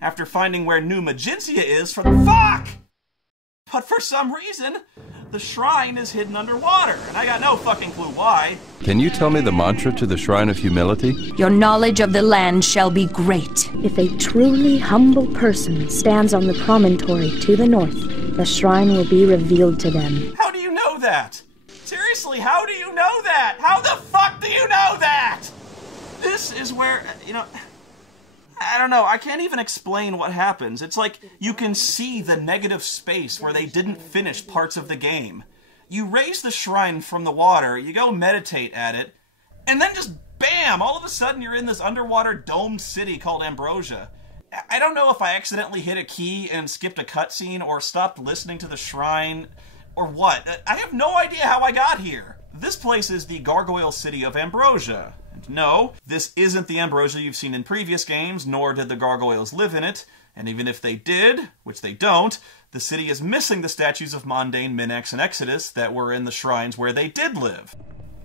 after finding where New Magenzia is from— Fuck! But for some reason, the shrine is hidden underwater, and I got no fucking clue why. Can you tell me the mantra to the Shrine of Humility? Your knowledge of the land shall be great. If a truly humble person stands on the promontory to the north, the shrine will be revealed to them. How do you know that? Seriously, how do you know that? How the fuck do you know that? This is where, you know, I don't know, I can't even explain what happens. It's like you can see the negative space where they didn't finish parts of the game. You raise the shrine from the water, you go meditate at it, and then just bam, all of a sudden you're in this underwater domed city called Ambrosia. I don't know if I accidentally hit a key and skipped a cutscene or stopped listening to the shrine or what. I have no idea how I got here. This place is the gargoyle city of Ambrosia. No, this isn't the Ambrosia you've seen in previous games, nor did the gargoyles live in it, and even if they did, which they don't, the city is missing the statues of Mundane, Minax, and Exodus that were in the shrines where they did live.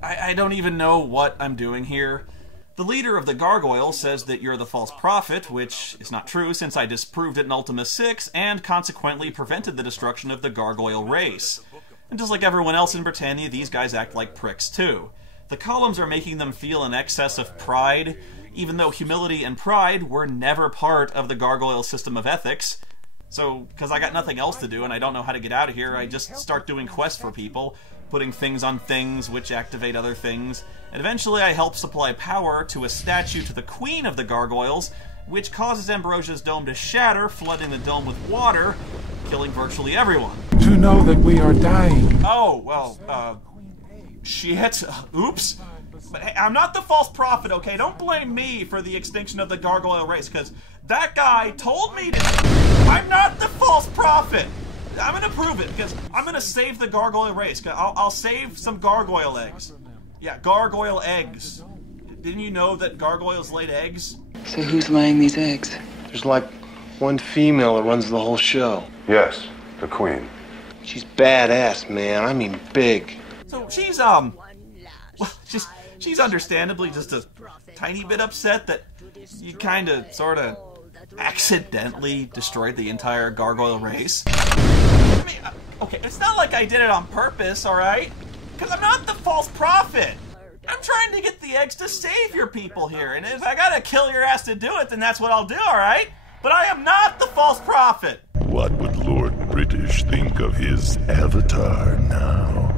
I don't even know what I'm doing here. The leader of the gargoyles says that you're the false prophet, which is not true since I disproved it in Ultima VI and consequently prevented the destruction of the gargoyle race. And just like everyone else in Britannia, these guys act like pricks too. The columns are making them feel an excess of pride, even though humility and pride were never part of the gargoyle system of ethics. So, because I got nothing else to do and I don't know how to get out of here, I just start doing quests for people, putting things on things which activate other things, and eventually I help supply power to a statue to the queen of the gargoyles, which causes Ambrosia's dome to shatter, flooding the dome with water, killing virtually everyone. To know that we are dying. Oh, well, shit. Oops. But hey, I'm not the false prophet, okay? Don't blame me for the extinction of the gargoyle race, because that guy told me to— I'm not the false prophet! I'm gonna prove it, because I'm gonna save the gargoyle race. I'll save some gargoyle eggs. Yeah, gargoyle eggs. Didn't you know that gargoyles laid eggs? So who's laying these eggs? There's like one female that runs the whole show. Yes, the queen. She's badass, man. I mean big. So she's, well, she's understandably just a tiny bit upset that you kinda, sorta, accidentally destroyed the entire gargoyle race. I mean, okay, it's not like I did it on purpose, alright? Because I'm not the false prophet! I'm trying to get the eggs to save your people here, and if I gotta kill your ass to do it, then that's what I'll do, alright? But I am not the false prophet! What would Lord British think of his avatar now?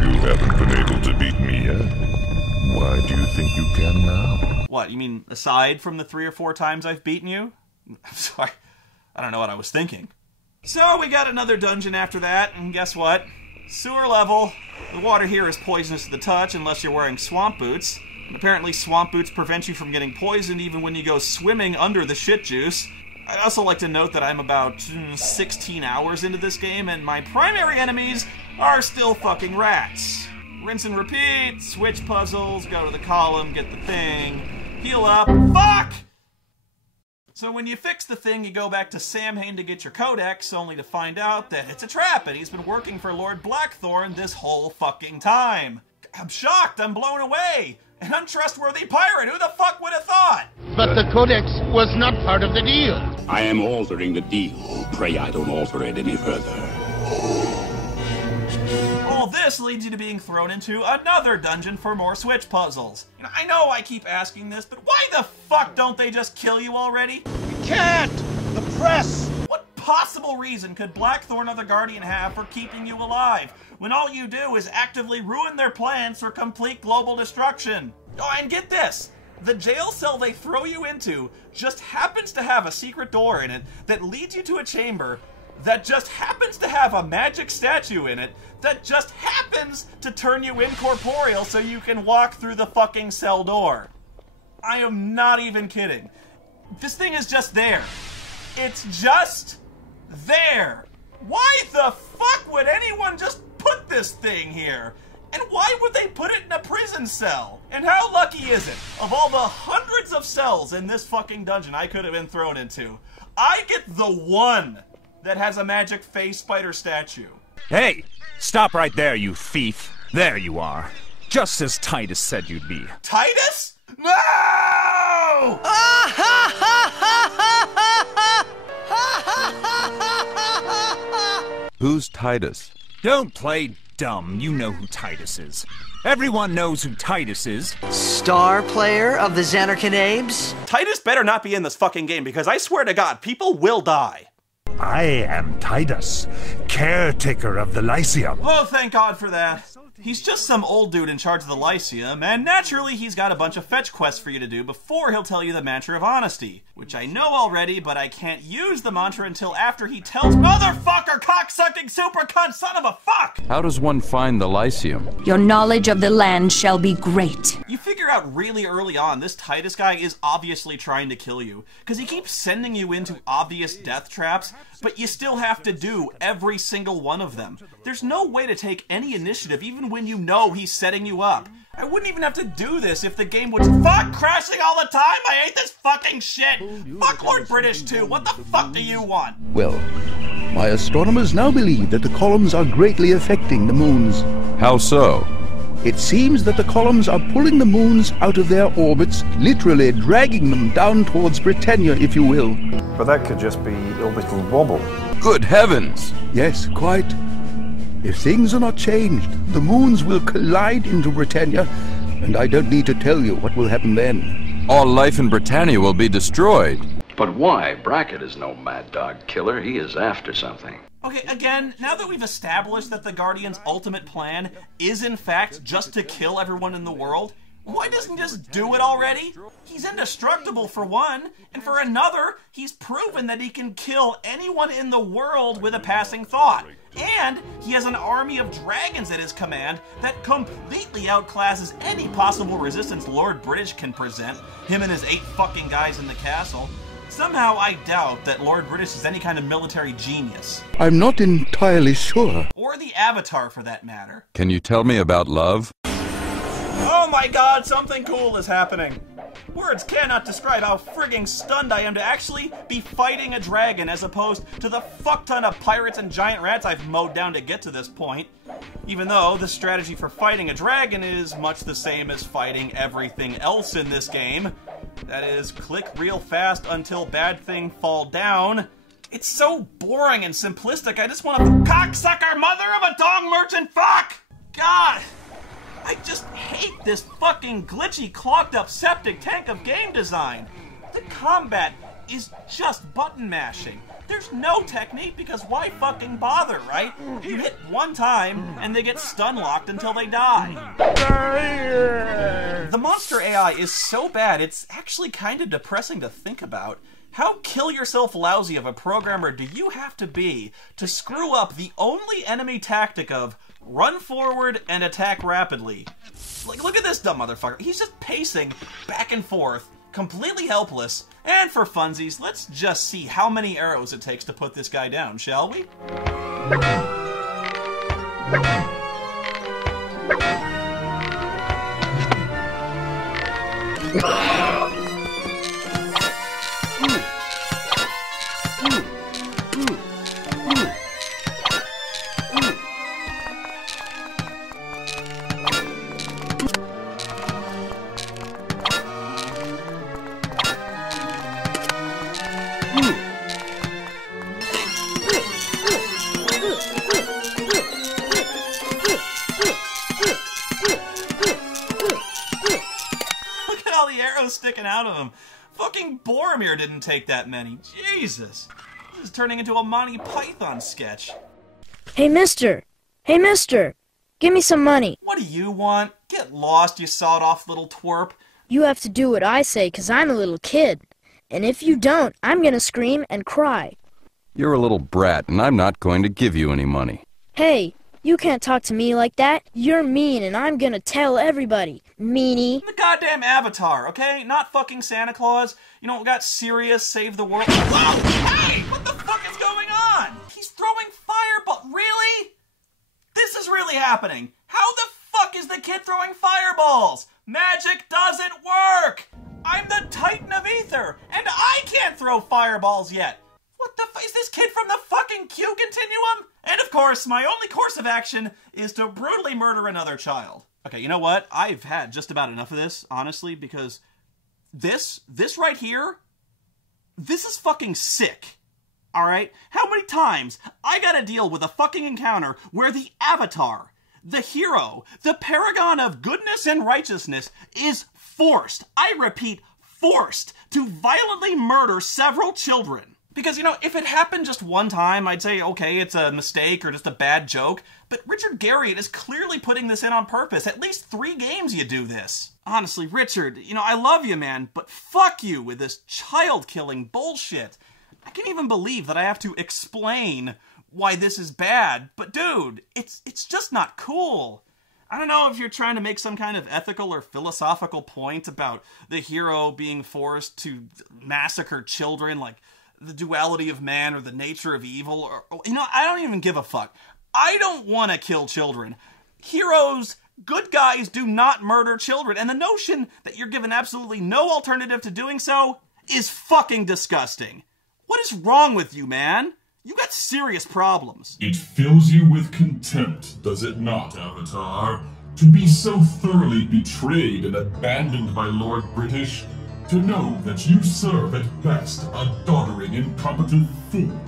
You haven't been able to beat me yet. Why do you think you can now? What, you mean aside from the 3 or 4 times I've beaten you? I'm sorry, I don't know what I was thinking. So we got another dungeon after that, and guess what? Sewer level. The water here is poisonous to the touch unless you're wearing swamp boots. And apparently swamp boots prevent you from getting poisoned even when you go swimming under the shit juice. I'd also like to note that I'm about 16 hours into this game, and my primary enemies are still fucking rats. Rinse and repeat, switch puzzles, go to the column, get the thing, heal up, fuck! So when you fix the thing, you go back to Samhain to get your codex, only to find out that it's a trap and he's been working for Lord Blackthorn this whole fucking time. I'm shocked, I'm blown away! An untrustworthy pirate, who the fuck would have thought? But the codex was not part of the deal. I am altering the deal. Pray I don't alter it any further. All this leads you to being thrown into another dungeon for more switch puzzles. And I know I keep asking this, but why the fuck don't they just kill you already? We can't! The press! What possible reason could Blackthorn or the Guardian have for keeping you alive, when all you do is actively ruin their plans for complete global destruction? Oh, and get this! The jail cell they throw you into just happens to have a secret door in it that leads you to a chamber that just happens to have a magic statue in it that just happens to turn you incorporeal so you can walk through the fucking cell door. I am not even kidding. This thing is just there. It's just there. Why the fuck would anyone just put this thing here? And why would they put it in a prison cell? And how lucky is it, of all the hundreds of cells in this fucking dungeon I could have been thrown into, I get the one that has a magic face spider statue. Hey! Stop right there, you thief. There you are. Just as Titus said you'd be. Titus? No! Who's Titus? Don't play dumb. You know who Titus is. Everyone knows who Titus is. Star player of the Xanarcanabes? Titus better not be in this fucking game, because I swear to God, people will die. I am Titus, caretaker of the Lyceum. Oh, thank God for that. He's just some old dude in charge of the Lyceum, and naturally he's got a bunch of fetch quests for you to do before he'll tell you the mantra of honesty. Which I know already, but I can't use the mantra until after he tells— Motherfucker, cocksucking super cunt son of a fuck! How does one find the Lyceum? Your knowledge of the land shall be great. You figure out really early on this Titus guy is obviously trying to kill you, because he keeps sending you into obvious death traps, but you still have to do every single one of them. There's no way to take any initiative even when you know he's setting you up. I wouldn't even have to do this if the game was crashing all the time. I hate this fucking shit. Fuck Lord British too. What the fuck do you want? Well, my astronomers now believe that the columns are greatly affecting the moons. How so? It seems that the columns are pulling the moons out of their orbits, literally dragging them down towards Britannia, if you will. But that could just be orbital wobble. Good heavens! Yes, quite. If things are not changed, the moons will collide into Britannia, and I don't need to tell you what will happen then. All life in Britannia will be destroyed. But why? Brackett is no mad dog killer. He is after something. Okay, again, now that we've established that the Guardian's ultimate plan is in fact just to kill everyone in the world, why doesn't he just do it already? He's indestructible for one, and for another, he's proven that he can kill anyone in the world with a passing thought. And he has an army of dragons at his command that completely outclasses any possible resistance Lord British can present, him and his 8 fucking guys in the castle. Somehow I doubt that Lord British is any kind of military genius. I'm not entirely sure. Or the Avatar, for that matter. Can you tell me about love? Oh my God, something cool is happening. Words cannot describe how frigging stunned I am to actually be fighting a dragon as opposed to the fuck ton of pirates and giant rats I've mowed down to get to this point. Even though the strategy for fighting a dragon is much the same as fighting everything else in this game. That is, click real fast until bad thing fall down. It's so boring and simplistic, I just want to cocksucker mother of a dong merchant fuck! God! I just hate this fucking glitchy, clogged up septic tank of game design. The combat is just button mashing. There's no technique because why fucking bother, right? You hit one time and they get stun locked until they die. The monster AI is so bad it's actually kind of depressing to think about. How kill yourself lousy of a programmer do you have to be to screw up the only enemy tactic of run forward and attack rapidly? Like, look at this dumb motherfucker. He's just pacing back and forth, completely helpless. And for funsies, let's just see how many arrows it takes to put this guy down, shall we? Sticking out of him. Fucking Boromir didn't take that many. Jesus. This is turning into a Monty Python sketch. Hey, mister! Hey, mister! Give me some money. What do you want? Get lost, you sawed-off little twerp. You have to do what I say, 'cause I'm a little kid. And if you don't, I'm gonna scream and cry. You're a little brat, and I'm not going to give you any money. Hey, you can't talk to me like that. You're mean, and I'm gonna tell everybody. Meanie. The goddamn Avatar, okay? Not fucking Santa Claus. You know, we got serious, save the world. Whoa! Hey! What the fuck is going on? He's throwing fireball. Really? This is really happening. How the fuck is the kid throwing fireballs? Magic doesn't work! I'm the Titan of Ether, and I can't throw fireballs yet. What the fuck? Is this kid from the fucking Q Continuum? And of course, my only course of action is to brutally murder another child. Okay, you know what? I've had just about enough of this, honestly, because this right here, this is fucking sick. alright? How many times I gotta deal with a fucking encounter where the Avatar, the hero, the paragon of goodness and righteousness, is forced, I repeat, forced to violently murder several children. Because, you know, if it happened just one time, I'd say, okay, it's a mistake or just a bad joke. But Richard Garriott is clearly putting this in on purpose. At least 3 games you do this. Honestly, Richard, you know, I love you, man, but fuck you with this child-killing bullshit. I can't even believe that I have to explain why this is bad. But dude, it's just not cool. I don't know if you're trying to make some kind of ethical or philosophical point about the hero being forced to massacre children, like the duality of man or the nature of evil, or, you know, I don't even give a fuck. I don't want to kill children. Heroes, good guys do not murder children, and the notion that you're given absolutely no alternative to doing so is fucking disgusting. What is wrong with you, man? You got serious problems. It fills you with contempt, does it not, Avatar? To be so thoroughly betrayed and abandoned by Lord British, to know that you serve at best a doddering, incompetent fool,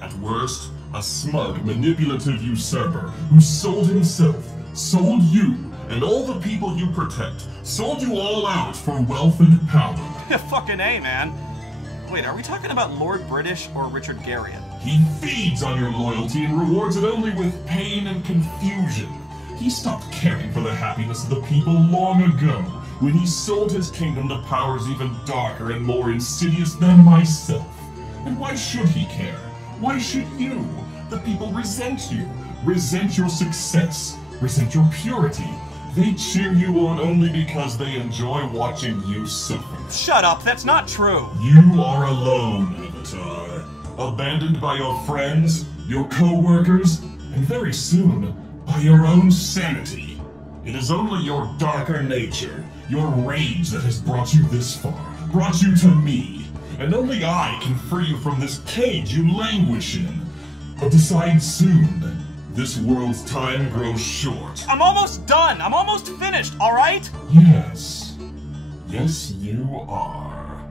at worst a smug, manipulative usurper who sold himself, sold you, and all the people you protect, sold you all out for wealth and power. Fucking A, man. Wait, are we talking about Lord British or Richard Garriott? He feeds on your loyalty and rewards it only with pain and confusion. He stopped caring for the happiness of the people long ago, when he sold his kingdom to powers even darker and more insidious than myself. And why should he care? Why should you? The people resent you, resent your success, resent your purity. They cheer you on only because they enjoy watching you suffer. Shut up, that's not true. You are alone, Avatar. Abandoned by your friends, your co-workers, and very soon, by your own sanity. It is only your darker nature, your rage that has brought you this far, brought you to me. And only I can free you from this cage you languish in. But decide soon. This world's time grows short. I'm almost done. I'm almost finished, all right? Yes. Yes, you are.